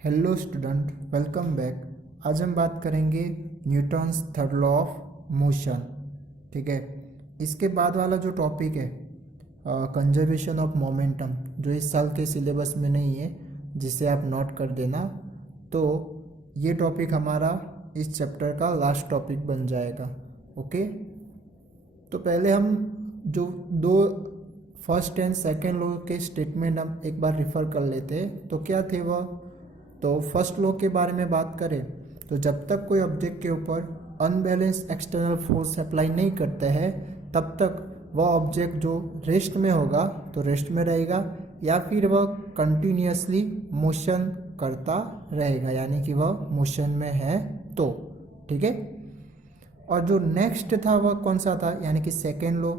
Hello student, welcome back. आज हम बात करेंगे Newton's third law of motion. ठीक है, इसके बाद वाला जो टॉपिक है कंजर्वेशन ऑफ मोमेंटम, जो इस साल के सिलेबस में नहीं है, जिसे आप नोट कर देना। तो ये टॉपिक हमारा इस चैप्टर का लास्ट टॉपिक बन जाएगा। ओके, तो पहले हम जो दो फर्स्ट एंड सेकेंड लॉ के स्टेटमेंट हम एक बार रिफ़र कर लेते हैं। तो क्या थे वह? तो फर्स्ट लॉ के बारे में बात करें तो जब तक कोई ऑब्जेक्ट के ऊपर अनबैलेंस एक्सटर्नल फोर्स अप्लाई नहीं करते हैं तब तक वह ऑब्जेक्ट जो रेस्ट में होगा तो रेस्ट में रहेगा, या फिर वह कंटिन्यूसली मोशन करता रहेगा, यानी कि वह मोशन में है। तो ठीक है, और जो नेक्स्ट था वह कौन सा था, यानी कि सेकेंड लॉ,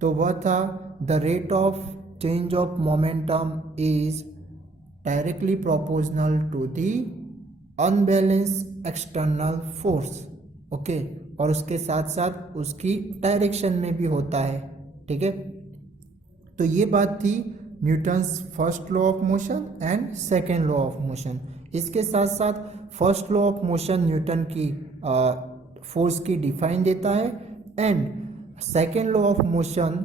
तो वह था the rate of change of momentum is directly proportional to the unbalance external force. Okay, और उसके साथ साथ उसकी डायरेक्शन में भी होता है। ठीक है, तो ये बात थी Newton's first law of motion and second law of motion. इसके साथ साथ first law of motion Newton की फोर्स की डिफाइन देता है, and second law of motion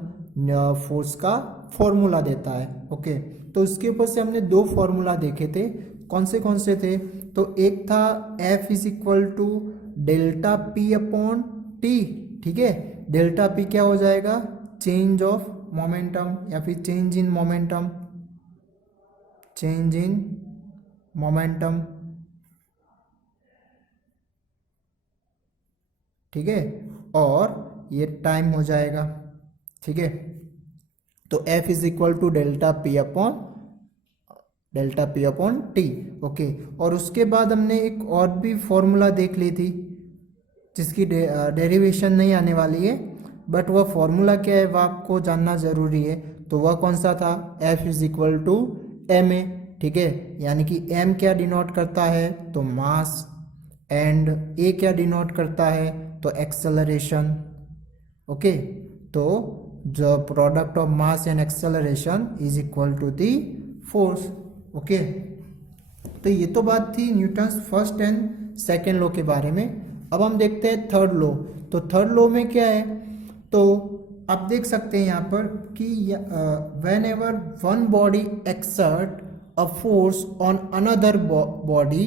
force का फॉर्मूला देता है। ओके, तो उसके ऊपर से हमने दो फॉर्मूला देखे थे। कौन से थे? तो एक था F is equal to delta p upon t. ठीक है, डेल्टा पी क्या हो जाएगा? चेंज ऑफ मोमेंटम या फिर change in momentum, change in momentum. ठीक है, और ये टाइम हो जाएगा। ठीक है, तो F is equal to delta p upon t. Okay, और उसके बाद हमने एक और भी फॉर्मूला देख ली थी जिसकी डेरिवेशन नहीं आने वाली है, बट वह फॉर्मूला क्या है वह आपको जानना जरूरी है। तो वह कौन सा था? F is equal to m a. ठीक है, यानी कि m क्या डिनोट करता है? तो मास, एंड a क्या डिनोट करता है? तो एक्सेलरेशन। ओके, तो the product of mass and acceleration is equal to the force. Okay, तो ये तो बात थी Newton's first and second law के बारे में। अब हम देखते हैं थर्ड लॉ। तो थर्ड लॉ में क्या है? तो आप देख सकते हैं यहाँ पर कि whenever one body exert a force on another body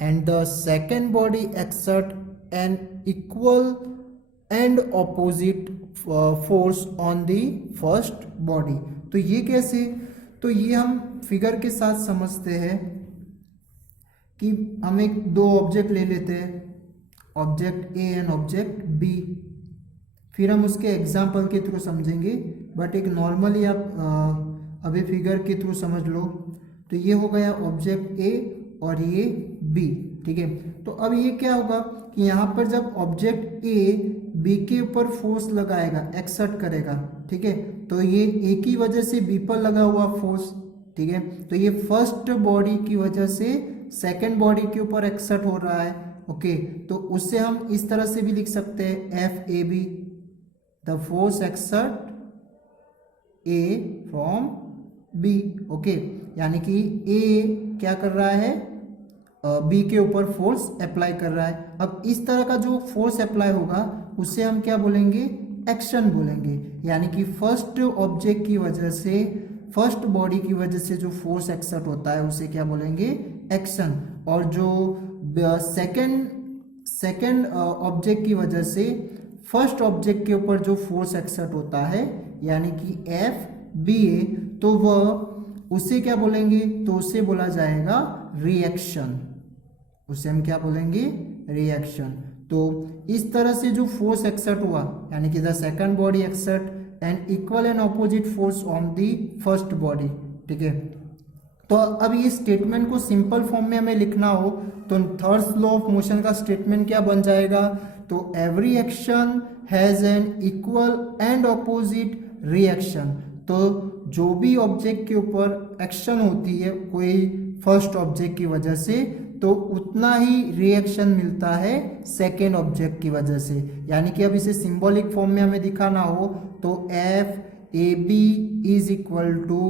and the second body exert an equal and opposite force on the first body. तो ये कैसे? तो ये हम फिगर के साथ समझते हैं कि हम एक दो ऑब्जेक्ट ले लेते हैं, object A and object B. फिर हम उसके एग्जाम्पल के थ्रू समझेंगे, बट एक नॉर्मली आप अभी फिगर के थ्रू समझ लो। तो ये हो गया ऑब्जेक्ट ए और ये बी। ठीक है, तो अब ये क्या होगा कि यहाँ पर जब ऑब्जेक्ट ए बी के ऊपर फोर्स लगाएगा, एक्सर्ट करेगा, ठीक है, तो ये ए की वजह से बी पर लगा हुआ फोर्स, ठीक है, तो ये फर्स्ट बॉडी की वजह से सेकेंड बॉडी के ऊपर एक्सर्ट हो रहा है। ओके, तो उससे हम इस तरह से भी लिख सकते हैं F A B, the force exert A from B. Okay, यानी कि ए क्या कर रहा है? बी के ऊपर फोर्स अप्लाई कर रहा है। अब इस तरह का जो फोर्स अप्लाई होगा उसे हम क्या बोलेंगे? एक्शन बोलेंगे। यानी कि फर्स्ट ऑब्जेक्ट की वजह से, फर्स्ट बॉडी की वजह से जो फोर्स एक्सर्ट होता है उसे क्या बोलेंगे? एक्शन। और जो सेकेंड ऑब्जेक्ट की वजह से फर्स्ट ऑब्जेक्ट के ऊपर जो फोर्स एक्सर्ट होता है, यानी कि एफ बी ए, तो वह उसे क्या बोलेंगे? तो उसे बोला जाएगा रिएक्शन। उसे हम क्या बोलेंगे? रिएक्शन। तो इस तरह से जो फोर्स एक्सर्ट हुआ, यानी कि the second body exert and equal and opposite force on the first body. ठीक है, तो अब ये स्टेटमेंट को सिंपल फॉर्म में हमें लिखना हो तो थर्ड लॉ ऑफ मोशन का स्टेटमेंट क्या बन जाएगा? तो every action has an equal and opposite reaction. तो जो भी ऑब्जेक्ट के ऊपर एक्शन होती है कोई फर्स्ट ऑब्जेक्ट की वजह से, तो उतना ही रिएक्शन मिलता है सेकेंड ऑब्जेक्ट की वजह से। यानी कि अब इसे सिंबॉलिक फॉर्म में हमें दिखाना हो तो F A B is equal to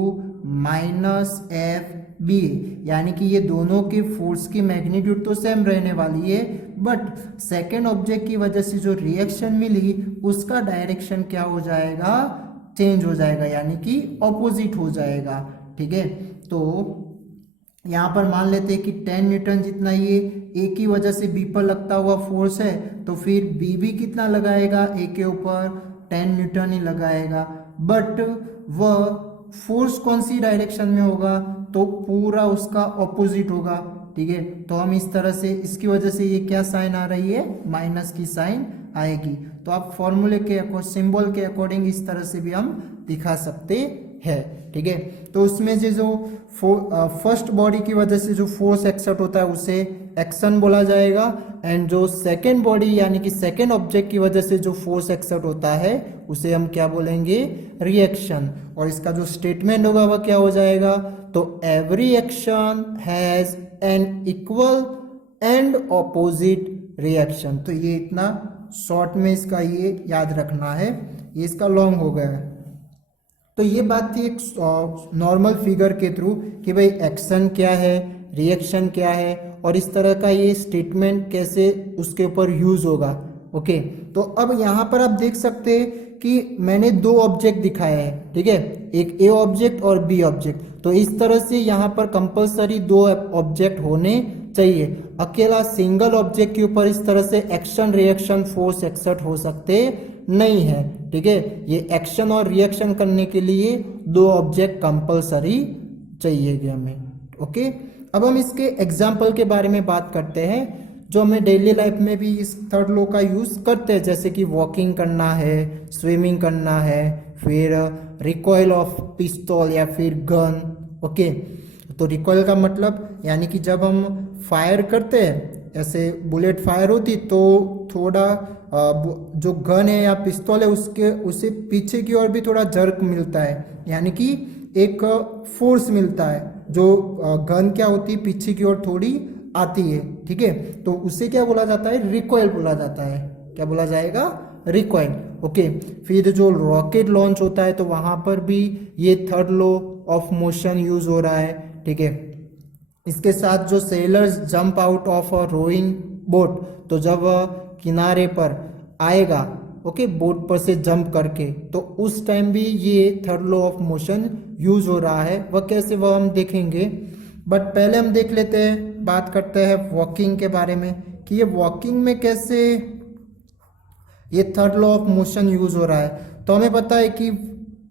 minus F B A, यानी कि ये दोनों के फोर्स की मैग्नीट्यूड तो सेम रहने वाली है, बट सेकेंड ऑब्जेक्ट की वजह से जो रिएक्शन मिली उसका डायरेक्शन क्या हो जाएगा, चेंज हो जाएगा, यानी कि ऑपोजिट हो जाएगा। ठीक है, तो यहाँ पर मान लेते हैं कि 10 न्यूटन जितना ये ए की वजह से बी पर लगता हुआ फोर्स है, तो फिर बी भी कितना लगाएगा, ए के ऊपर 10 न्यूटन ही लगाएगा, बट वह फोर्स कौन सी डायरेक्शन में होगा, तो पूरा उसका ऑपोजिट होगा। ठीक है, तो हम इस तरह से, इसकी वजह से ये क्या साइन आ रही है, माइनस की साइन आएगी। तो आप फॉर्मूले के सिंबल के अकॉर्डिंग इस तरह से भी हम दिखा सकते हैं। ठीक है, तो उसमें जो फर्स्ट बॉडी की वजह से जो फोर्स एक्सर्ट होता है उसे एक्शन बोला जाएगा, एंड जो सेकेंड बॉडी यानी कि सेकेंड ऑब्जेक्ट की वजह से जो फोर्स एक्सर्ट होता है उसे हम क्या बोलेंगे, रिएक्शन। और इसका जो स्टेटमेंट होगा वह क्या हो जाएगा, तो every action has an equal and opposite reaction. तो ये इतना शॉर्ट में इसका ये याद रखना है, ये इसका लॉन्ग हो गया है। तो ये बात थी एक नॉर्मल फिगर के थ्रू कि भाई एक्शन क्या है, रिएक्शन क्या है, और इस तरह का ये स्टेटमेंट कैसे उसके ऊपर यूज होगा। ओके, तो अब यहाँ पर आप देख सकते हैं कि मैंने दो ऑब्जेक्ट दिखाए हैं। ठीक है, एक ए ऑब्जेक्ट और बी ऑब्जेक्ट। तो इस तरह से यहाँ पर कंपलसरी दो ऑब्जेक्ट होने चाहिए। अकेला सिंगल ऑब्जेक्ट के ऊपर इस तरह से एक्शन रिएक्शन फोर्स एक्सर्ट हो सकते नहीं है। ठीक है, ये एक्शन और रिएक्शन करने के लिए दो ऑब्जेक्ट कंपलसरी चाहिए हमें। ओके, अब हम इसके एग्जाम्पल के बारे में बात करते हैं जो हमें डेली लाइफ में भी इस थर्ड लॉ का यूज करते हैं, जैसे कि वॉकिंग करना है, स्विमिंग करना है, फिर रिकॉइल ऑफ पिस्तौल या फिर गन। ओके, तो रिकॉइल का मतलब यानी कि जब हम फायर करते हैं, ऐसे बुलेट फायर होती तो थोड़ा जो गन है या पिस्तौल है उसे पीछे की ओर भी थोड़ा जर्क मिलता है, यानी कि एक फोर्स मिलता है। जो गन क्या होती है, पीछे की ओर थोड़ी आती है। ठीक है, तो उसे क्या बोला जाता है, रिकॉइल बोला जाता है। क्या बोला जाएगा, रिकॉइल। ओके, फिर जो रॉकेट लॉन्च होता है तो वहां पर भी ये third law of motion use हो रहा है। ठीक है, इसके साथ जो sailors jump out of a rowing boat, तो जब किनारे पर आएगा, ओके, बोट पर से जंप करके, तो उस टाइम भी ये third law of motion use हो रहा है। वह कैसे, वह हम देखेंगे, बट पहले हम देख लेते हैं, बात करते हैं वॉकिंग के बारे में कि ये वॉकिंग में कैसे ये third law of motion use हो रहा है। तो हमें पता है कि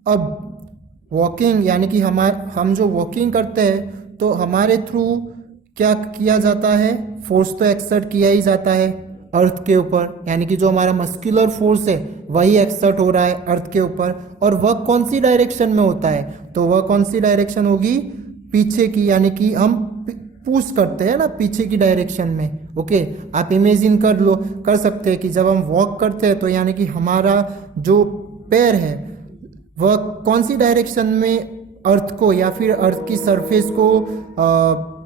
अब वॉकिंग यानी कि हम जो वॉकिंग करते हैं तो हमारे थ्रू क्या किया जाता है, फोर्स तो एक्सर्ट किया ही जाता है अर्थ के ऊपर, यानी कि जो हमारा मस्कुलर फोर्स है वही एक्सर्ट हो रहा है अर्थ के ऊपर। और वह कौन सी डायरेक्शन में होता है, तो वह कौन सी डायरेक्शन होगी, पीछे की, यानी कि हम पुश करते हैं ना पीछे की डायरेक्शन में। ओके, आप इमेजिन कर सकते हैं कि जब हम वॉक करते हैं तो यानी कि हमारा जो पैर है वह कौन सी डायरेक्शन में अर्थ को या फिर अर्थ की सरफेस को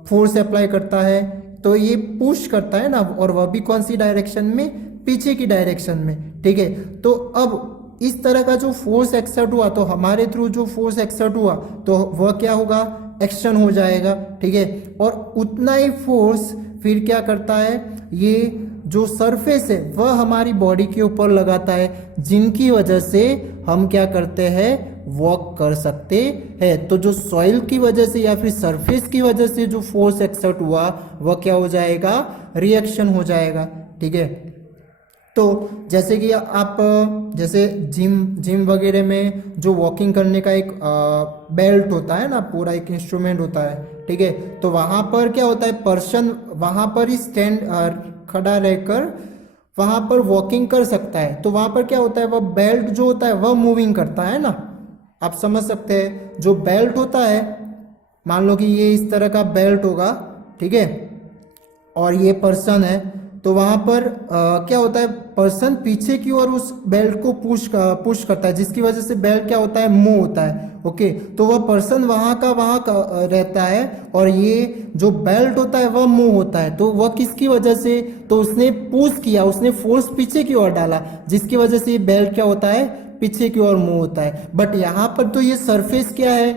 फोर्स अप्लाई करता है, तो ये पुश करता है ना, और वह भी कौन सी डायरेक्शन में, पीछे की डायरेक्शन में। ठीक है, तो अब इस तरह का जो फोर्स एक्सर्ट हुआ, तो हमारे थ्रू जो फोर्स एक्सर्ट हुआ तो वह क्या होगा, एक्शन हो जाएगा। ठीक है, और उतना ही फोर्स फिर क्या करता है, ये जो सरफेस है वह हमारी बॉडी के ऊपर लगाता है, जिनकी वजह से हम क्या करते हैं, वॉक कर सकते हैं। तो जो सॉइल की वजह से या फिर सरफेस की वजह से जो फोर्स एक्सर्ट हुआ वह क्या हो जाएगा, रिएक्शन हो जाएगा। ठीक है, तो जैसे कि आप जैसे जिम वगैरह में जो वॉकिंग करने का एक बेल्ट होता है ना, पूरा एक इंस्ट्रूमेंट होता है। ठीक है, तो वहां पर क्या होता है, पर्सन वहां पर ही स्टैंड खड़ा रहकर वहां पर वॉकिंग कर सकता है। तो वहां पर क्या होता है, वह बेल्ट जो होता है वह मूविंग करता है ना, आप समझ सकते हैं। जो बेल्ट होता है, मान लो कि ये इस तरह का बेल्ट होगा, ठीक है, और ये पर्सन है, तो वहां पर क्या होता है, पर्सन पीछे की ओर उस बेल्ट को पुश करता है, जिसकी वजह से बेल्ट क्या होता है, मूव होता है। ओके, तो वह पर्सन वहां का रहता है और ये जो बेल्ट होता है वह मूव होता है। तो वह किसकी वजह से, तो उसने पुश किया, उसने फोर्स पीछे की ओर डाला, जिसकी वजह से ये बेल्ट क्या होता है, पीछे की ओर मूव होता है। बट यहाँ पर तो ये सरफेस क्या है,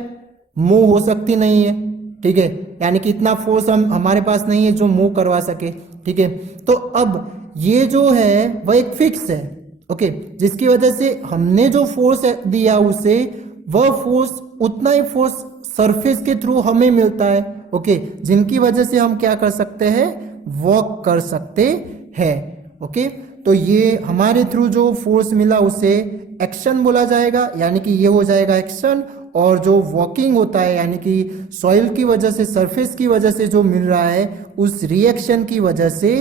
मूव हो सकती नहीं है। ठीक है, यानी कि इतना फोर्स हम हमारे पास नहीं है जो मूव करवा सके, ठीक है। तो अब ये जो है वह एक फिक्स है, ओके, जिसकी वजह से हमने जो फोर्स दिया उसे, वह फोर्स उतना ही फोर्स सरफेस के थ्रू हमें मिलता है, ओके, जिनकी वजह से हम क्या कर सकते हैं, वॉक कर सकते हैं, ओके। तो ये हमारे थ्रू जो फोर्स मिला उसे एक्शन बोला जाएगा, यानी कि ये हो जाएगा एक्शन। और जो वॉकिंग होता है, यानी कि सॉइल की वजह से, सरफेस की वजह से जो मिल रहा है, उस रिएक्शन की वजह से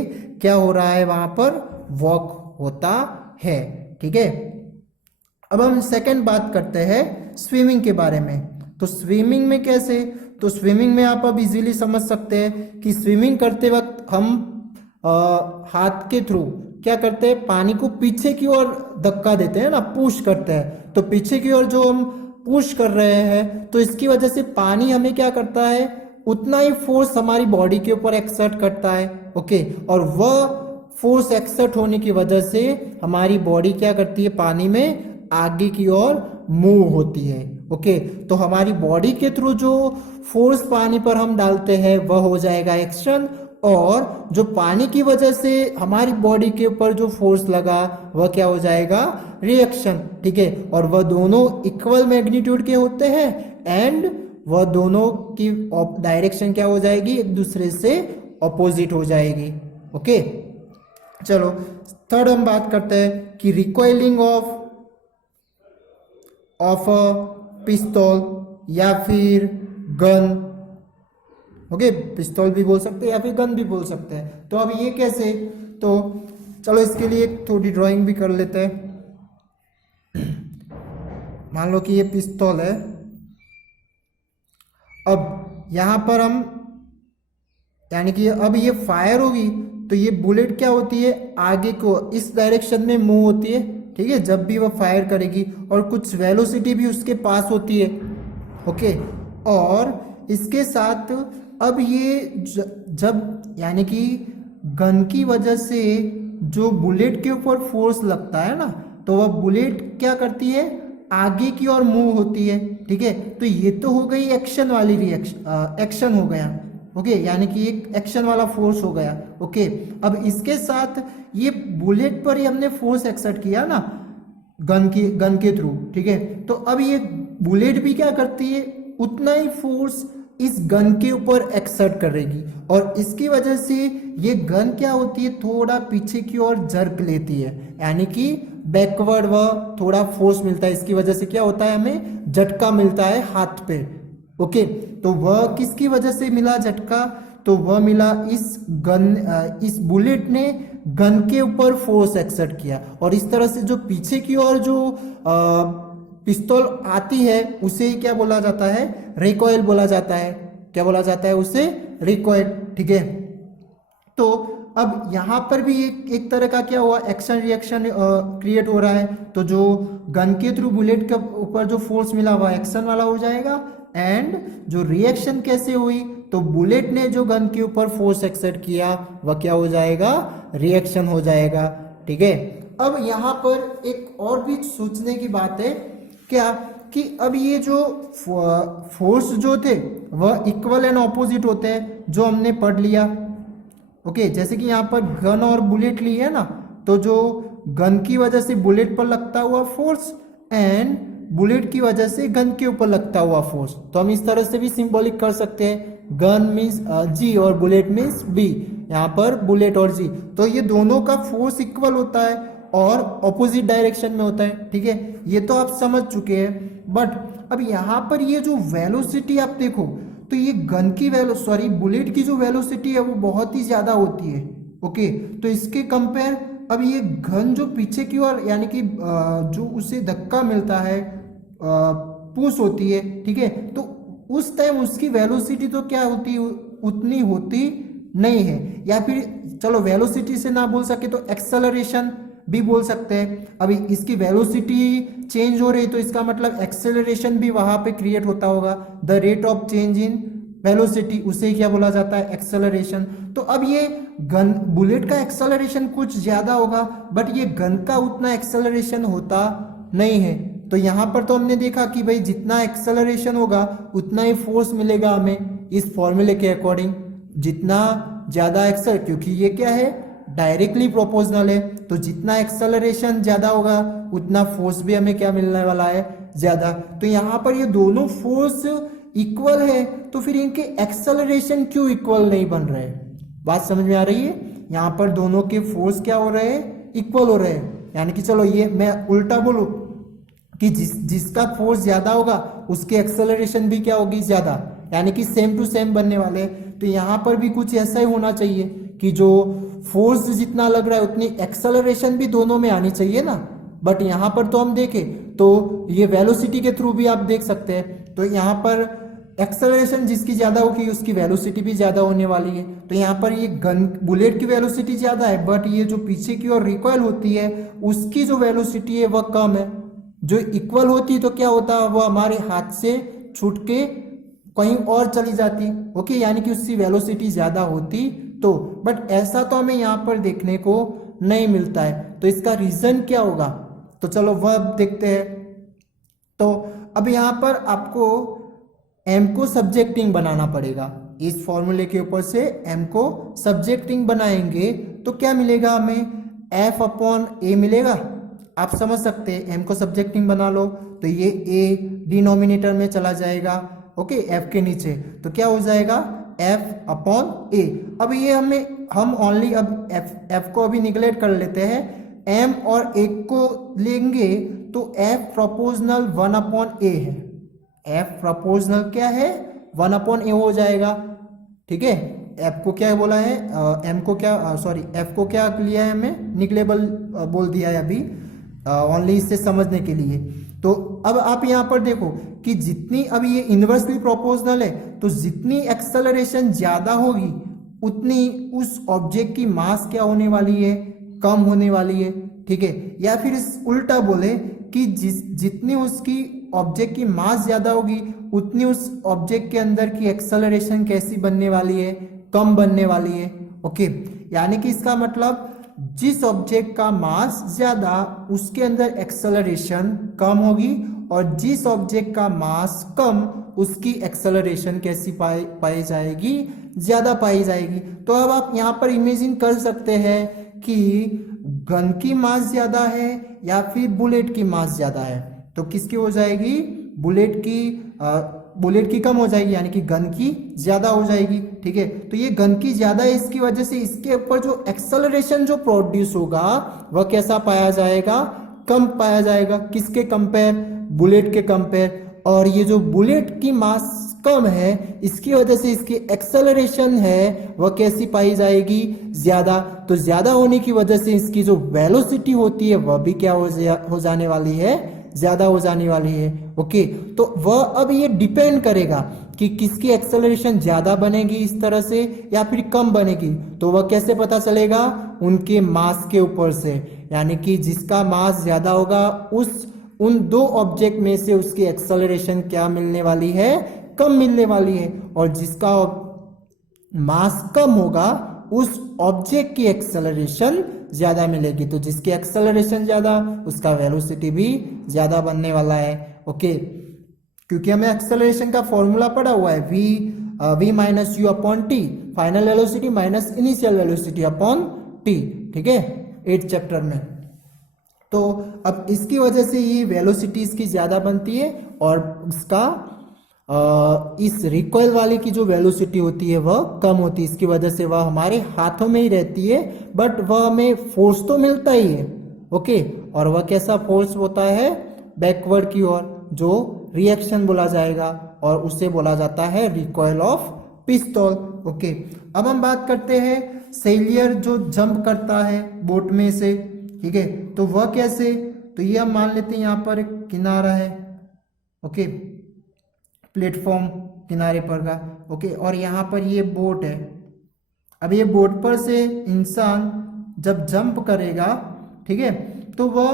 क्या हो रहा है, वहां पर वॉक होता है, ठीक है। अब हम सेकंड बात करते हैं स्विमिंग के बारे में। तो स्विमिंग में कैसे, तो स्विमिंग में आप अब इजीली समझ सकते हैं कि स्विमिंग करते वक्त हम हाथ के थ्रू क्या करते हैं, पानी को पीछे की ओर धक्का देते हैं ना, पुश करते हैं। तो पीछे की ओर जो हम पुश कर रहे हैं, तो इसकी वजह से पानी हमें क्या करता है, उतना ही फोर्स हमारी बॉडी के ऊपर एक्सर्ट करता है, ओके। और वह फोर्स एक्सर्ट होने की वजह से हमारी बॉडी क्या करती है, पानी में आगे की ओर मूव होती है, ओके। तो हमारी बॉडी के थ्रू जो फोर्स पानी पर हम डालते हैं वह हो जाएगा एक्शन, और जो पानी की वजह से हमारी बॉडी के ऊपर जो फोर्स लगा वह क्या हो जाएगा, रिएक्शन, ठीक है। और वह दोनों इक्वल मैग्नीट्यूड के होते हैं, एंड वह दोनों की डायरेक्शन क्या हो जाएगी, एक दूसरे से ऑपोजिट हो जाएगी, ओके। चलो थर्ड हम बात करते हैं कि रिकॉइलिंग ऑफ अ पिस्तौल या फिर गन, ओके, पिस्तौल भी बोल सकते हैं या फिर गन भी बोल सकते हैं। तो अब ये कैसे, तो चलो इसके लिए एक थोड़ी ड्राइंग भी कर लेते हैं। मान लो कि ये पिस्तौल है। अब यहां पर हम, यानी कि अब ये फायर होगी तो ये बुलेट क्या होती है, आगे को इस डायरेक्शन में मूव होती है, ठीक है, जब भी वह फायर करेगी, और कुछ वेलोसिटी भी उसके पास होती है, ओके। और इसके साथ अब ये जब यानी कि गन की वजह से जो बुलेट के ऊपर फोर्स लगता है ना, तो वह बुलेट क्या करती है, आगे की ओर मूव होती है, ठीक है। तो ये तो हो गई एक्शन वाली रिएक्शन, एक्शन हो गया, ओके, यानी कि एक एक्शन वाला फोर्स हो गया, ओके। अब इसके साथ ये बुलेट पर ही हमने फोर्स एक्सर्ट किया ना, गन के थ्रू, ठीक है। तो अब ये बुलेट भी क्या करती है, उतना ही फोर्स इस गन के ऊपर एक्सर्ट करेगी, और इसकी वजह से ये गन क्या होती है, थोड़ा पीछे की ओर जर्क लेती है, यानी कि बैकवर्ड वह थोड़ा फोर्स मिलता है। इसकी वजह से क्या होता है, हमें झटका मिलता है हाथ पे, ओके। तो वह किसकी वजह से मिला झटका, तो वह मिला इस बुलेट ने गन के ऊपर फोर्स एक्सर्ट किया, और इस तरह से जो पीछे की ओर जो पिस्तौल आती है उसे क्या बोला जाता है, रिकॉइल बोला जाता है। क्या बोला जाता है उसे, रिकॉइल, ठीक है। तो अब यहां पर भी एक तरह का क्या हुआ, एक्शन रिएक्शन क्रिएट हो रहा है। तो जो गन के थ्रू बुलेट के ऊपर जो फोर्स मिला वह एक्शन वाला हो जाएगा, एंड जो रिएक्शन कैसे हुई, तो बुलेट ने जो गन के ऊपर फोर्स एक्सर्ट किया वह क्या हो जाएगा, रिएक्शन हो जाएगा, ठीक है। अब यहाँ पर एक और भी सोचने की बात है, क्या कि अब ये जो फोर्स जो थे वह इक्वल एंड ऑपोजिट होते हैं, जो हमने पढ़ लिया, ओके। जैसे कि यहाँ पर गन और बुलेट ली है ना, तो जो गन की वजह से बुलेट पर लगता हुआ फोर्स, एंड बुलेट की वजह से गन के ऊपर लगता हुआ फोर्स, तो हम इस तरह से भी सिंबॉलिक कर सकते हैं, गन मीन्स जी और बुलेट मीन्स बी, यहाँ पर बुलेट और जी, तो ये दोनों का फोर्स इक्वल होता है और ऑपोजिट डायरेक्शन में होता है, ठीक है। ये तो आप समझ चुके हैं। बट अब यहाँ पर ये जो वेलोसिटी आप देखो, तो ये गन की बुलेट की जो वेलोसिटी है वो बहुत ही ज्यादा होती है, ओके। तो इसके कंपेयर अब ये गन जो पीछे की ओर, यानी कि जो उसे धक्का मिलता है, पुश होती है, ठीक है, तो उस टाइम उसकी वेलोसिटी तो क्या होती, उतनी होती नहीं है। या फिर चलो वेलोसिटी से ना बोल सके तो एक्सेलरेशन भी बोल सकते हैं। अभी इसकी वेलोसिटी चेंज हो रही तो इसका मतलब एक्सेलरेशन भी वहां पे क्रिएट होता होगा। The rate of change in velocity, उसे क्या बोला जाता है, एक्सेलरेशन। तो अब ये गन बुलेट का एक्सेलरेशन कुछ ज्यादा होगा, बट ये गन का उतना एक्सेलरेशन होता नहीं है। तो यहाँ पर तो हमने देखा कि भाई जितना एक्सेलरेशन होगा उतना ही फोर्स मिलेगा हमें, इस फॉर्मूले के अकॉर्डिंग जितना ज़्यादा एक्सल, क्योंकि ये क्या है डायरेक्टली प्रोपोर्शनल है, तो जितना एक्सेलरेशन ज़्यादा होगा उतना फोर्स भी हमें क्या मिलने वाला है ज़्यादा। तो यहाँ पर ये दोनों फोर्स इक्वल है, तो फिर इनके एक्सेलरेशन क्यों इक्वल नहीं बन रहे? बात समझ में आ रही है? यहाँ पर दोनों के फोर्स क्या हो रहे हैं, इक्वल हो रहे हैं। यानी कि चलो ये मैं उल्टा बोलूँ कि जिसका फोर्स ज्यादा होगा उसकी एक्सेलरेशन भी क्या होगी ज्यादा, यानी कि सेम टू सेम बनने वाले। तो यहाँ पर भी कुछ ऐसा ही होना चाहिए कि जो फोर्स जितना लग रहा है उतनी एक्सेलरेशन भी दोनों में आनी चाहिए ना। बट यहाँ पर तो हम देखें तो ये वेलोसिटी के थ्रू भी आप देख सकते हैं, तो यहाँ पर एक्सेलरेशन जिसकी ज्यादा होगी उसकी वेलोसिटी भी ज्यादा होने वाली है। तो यहाँ पर ये गन बुलेट की वेलोसिटी ज्यादा है, बट ये जो पीछे की ओर रिकॉइल होती है उसकी जो वेलोसिटी है वह कम है। जो इक्वल होती तो क्या होता, वो हमारे हाथ से छूट के कहीं और चली जाती। ओके, यानी कि उसकी वेलोसिटी ज्यादा होती तो, बट ऐसा तो हमें यहाँ पर देखने को नहीं मिलता है। तो इसका रीजन क्या होगा, तो चलो वह देखते हैं। तो अब यहाँ पर आपको m को सब्जेक्टिंग बनाना पड़ेगा। इस फॉर्मूले के ऊपर से m को सब्जेक्टिंग बनाएंगे तो क्या मिलेगा हमें, f अपॉन a मिलेगा। आप समझ सकते हैं, m को सब्जेक्टिंग बना लो तो ये a डिनोमिनेटर में चला जाएगा, ओके, f के नीचे, तो क्या हो जाएगा f अपॉन a। अब ये हम ओनली अब f को अभी निगलेक्ट कर लेते हैं, m और a को लेंगे तो f प्रोपोर्शनल 1 अपॉन a है। f प्रोपोर्शनल क्या है 1 अपॉन a हो जाएगा, ठीक है। f को क्या बोला है, m को क्या f को क्या लिया है हमें, निगलेबल बोल दिया है अभी, ओनली इससे समझने के लिए। तो अब आप यहाँ पर देखो कि जितनी अब ये इनवर्सली प्रोपोर्शनल है, तो जितनी एक्सेलरेशन ज्यादा होगी उतनी उस ऑब्जेक्ट की मास क्या होने वाली है, कम होने वाली है, ठीक है। या फिर इस उल्टा बोले कि जितनी उसकी ऑब्जेक्ट की मास ज्यादा होगी उतनी उस ऑब्जेक्ट के अंदर की एक्सेलरेशन कैसी बनने वाली है, कम बनने वाली है, ओके। यानी कि इसका मतलब जिस ऑब्जेक्ट का मास ज्यादा उसके अंदर एक्सेलरेशन कम होगी, और जिस ऑब्जेक्ट का मास कम उसकी एक्सेलरेशन कैसी पाई जाएगी, ज्यादा पाई जाएगी। तो अब आप यहाँ पर इमेजिन कर सकते हैं कि गन की मास ज्यादा है या फिर बुलेट की मास ज्यादा है, तो किसकी हो जाएगी, बुलेट की कम हो जाएगी, यानी कि गन की ज्यादा हो जाएगी, ठीक है। तो ये गन की ज्यादा है, इसकी वजह से इसके ऊपर जो एक्सेलरेशन जो प्रोड्यूस होगा वह कैसा पाया जाएगा, कम पाया जाएगा। किसके कंपेयर, बुलेट के कंपेयर। और ये जो बुलेट की मास कम है इसकी वजह से इसकी एक्सेलरेशन है वह कैसी पाई जाएगी, ज्यादा। तो ज्यादा होने की वजह से इसकी जो वेलोसिटी होती है वह भी क्या हो जाने वाली है, ज्यादा हो जाने वाली है, ओके। तो वह अब ये डिपेंड करेगा कि किसकी एक्सेलरेशन ज्यादा बनेगी इस तरह से या फिर कम बनेगी। तो वह कैसे पता चलेगा, उनके मास के ऊपर से, यानी कि जिसका मास ज्यादा होगा उन दो ऑब्जेक्ट में से उसकी एक्सेलरेशन क्या मिलने वाली है, कम मिलने वाली है। और जिसका मास कम होगा उस ऑब्जेक्ट की एक्सेलरेशन ज्यादा मिलेगी। तो जिसकी एक्सेलरेशन ज्यादा उसका वेलोसिटी भी ज्यादा बनने वाला है, ओके। क्योंकि हमें एक्सेलरेशन का फॉर्मूला पड़ा हुआ है v minus you upon T, final velocity minus initial velocity upon t, ठीक है, 8th चैप्टर में। तो अब इसकी वजह से ये वेलोसिटी इसकी ज्यादा बनती है और इसका इस रिकॉइल वाले की जो वेलोसिटी होती है वह कम होती है। इसकी वजह से वह हमारे हाथों में ही रहती है, बट वह हमें फोर्स तो मिलता ही है, ओके। और वह कैसा फोर्स होता है, बैकवर्ड की ओर, जो रिएक्शन बोला जाएगा और उसे बोला जाता है रिकॉइल ऑफ पिस्तौल, ओके। अब हम बात करते हैं सेलियर जो जंप करता है बोट में से, ठीक है। तो वह कैसे, तो ये हम मान लेते हैं यहाँ पर एक किनारा है, ओके, प्लेटफॉर्म किनारे पर का, ओके। और यहाँ पर ये बोट है। अब ये बोट पर से इंसान जब जंप करेगा, ठीक है, तो वह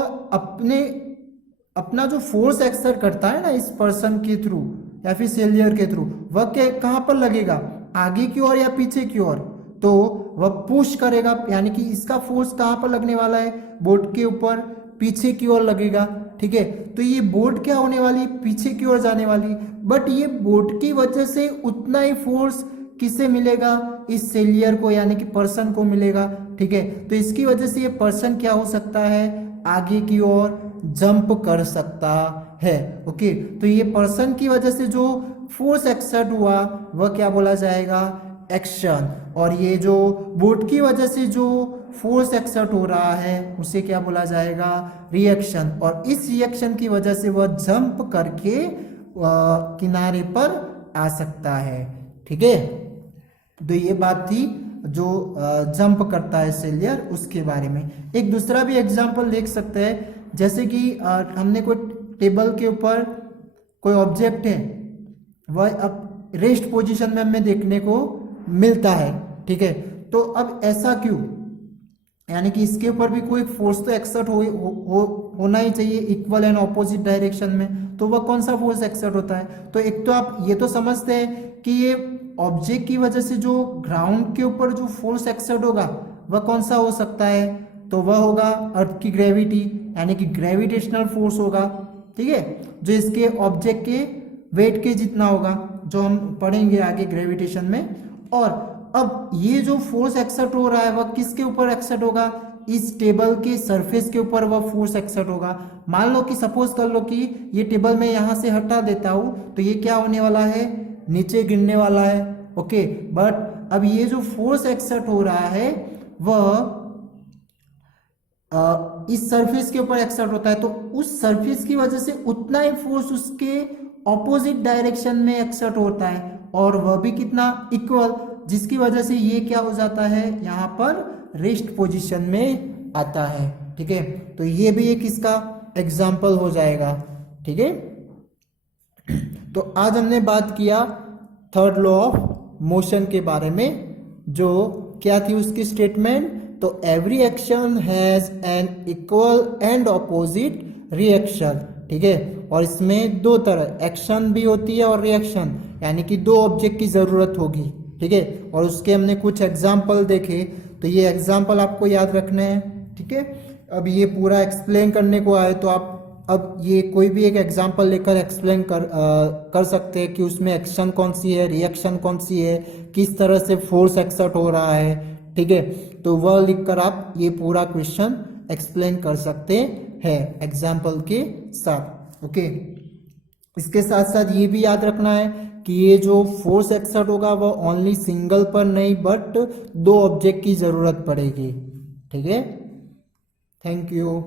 अपना जो फोर्स एक्सर्ट करता है ना इस पर्सन के थ्रू या फिर सेलियर के थ्रू, वह कहाँ पर लगेगा, आगे की ओर या पीछे की ओर। तो वह पुश करेगा, यानी कि इसका फोर्स कहाँ पर लगने वाला है, बोट के ऊपर पीछे की ओर लगेगा, ठीक है। तो ये बोट क्या होने वाली, पीछे की ओर जाने वाली, बट ये बोट की वजह से उतना ही फोर्स किसे मिलेगा, इस सेलियर को यानी कि पर्सन को मिलेगा, ठीक है। तो इसकी वजह से ये पर्सन क्या हो सकता है, आगे की ओर जंप कर सकता है, ओके। तो ये पर्सन की वजह से जो फोर्स एक्सर्ट हुआ वह क्या बोला जाएगा, एक्शन। और ये जो बोट की वजह से जो फोर्स एक्सर्ट हो रहा है उसे क्या बोला जाएगा, रिएक्शन। और इस रिएक्शन की वजह से वह जंप करके किनारे पर आ सकता है, ठीक है। तो ये बात थी जो जंप करता है सेलियर उसके बारे में। एक दूसरा भी एग्जांपल देख सकते हैं, जैसे कि हमने कोई टेबल के ऊपर कोई ऑब्जेक्ट है, वह अब रेस्ट पोजीशन में हमें देखने को मिलता है, ठीक है। तो अब ऐसा क्यों, यानी कि इसके ऊपर भी कोई फोर्स तो एक्सर्ट होना ही चाहिए इक्वल एंड ऑपोजिट डायरेक्शन में। तो वह कौन सा फोर्स एक्सर्ट होता है, तो एक तो आप ये तो समझते हैं कि ये ऑब्जेक्ट की वजह से जो ग्राउंड के ऊपर जो फोर्स एक्सर्ट होगा वह कौन सा हो सकता है, तो वह होगा अर्थ की ग्रेविटी, यानी कि ग्रेविटेशनल फोर्स होगा, ठीक है, जो इसके ऑब्जेक्ट के वेट के जितना होगा, जो हम पढ़ेंगे आगे ग्रेविटेशन में। और अब ये जो फोर्स एक्सर्ट हो रहा है वह किसके ऊपर एक्सर्ट होगा, इस टेबल के सरफेस के ऊपर वह फोर्स एक्सर्ट होगा। मान लो कि सपोज कर लो कि ये टेबल मैं यहां से हटा देता हूं, तो ये क्या होने वाला है, नीचे गिरने वाला है, ओके। बट अब ये जो फोर्स एक्सर्ट हो रहा है वह इस सरफेस के ऊपर एक्सर्ट होता है, तो उस सरफेस की वजह से उतना ही फोर्स उसके ऑपोजिट डायरेक्शन में एक्सर्ट होता है, और वह भी कितना, इक्वल, जिसकी वजह से ये क्या हो जाता है, यहाँ पर रेस्ट पोजीशन में आता है, ठीक है। तो ये भी एक इसका एग्जाम्पल हो जाएगा, ठीक है। तो आज हमने बात किया थर्ड लॉ ऑफ मोशन के बारे में, जो क्या थी उसकी स्टेटमेंट, तो every action has an equal and opposite reaction, ठीक है। और इसमें दो तरह एक्शन भी होती है और रिएक्शन, यानी कि दो ऑब्जेक्ट की जरूरत होगी, ठीक है। और उसके हमने कुछ एग्जाम्पल देखे, तो ये एग्जाम्पल आपको याद रखने हैं, ठीक है। अब ये पूरा एक्सप्लेन करने को आए तो आप अब ये कोई भी एक एग्जाम्पल लेकर एक्सप्लेन कर सकते हैं कि उसमें एक्शन कौन सी है, रिएक्शन कौन सी है, किस तरह से फोर्स एक्सर्ट हो रहा है, ठीक है। तो वह लिखकर आप ये पूरा क्वेश्चन एक्सप्लेन कर सकते हैं एग्जाम्पल के साथ, ओके। इसके साथ साथ ये भी याद रखना है कि ये जो फोर्स एक्सर्ट होगा वह ओनली सिंगल पर नहीं बट दो ऑब्जेक्ट की जरूरत पड़ेगी, ठीक है। Thank you.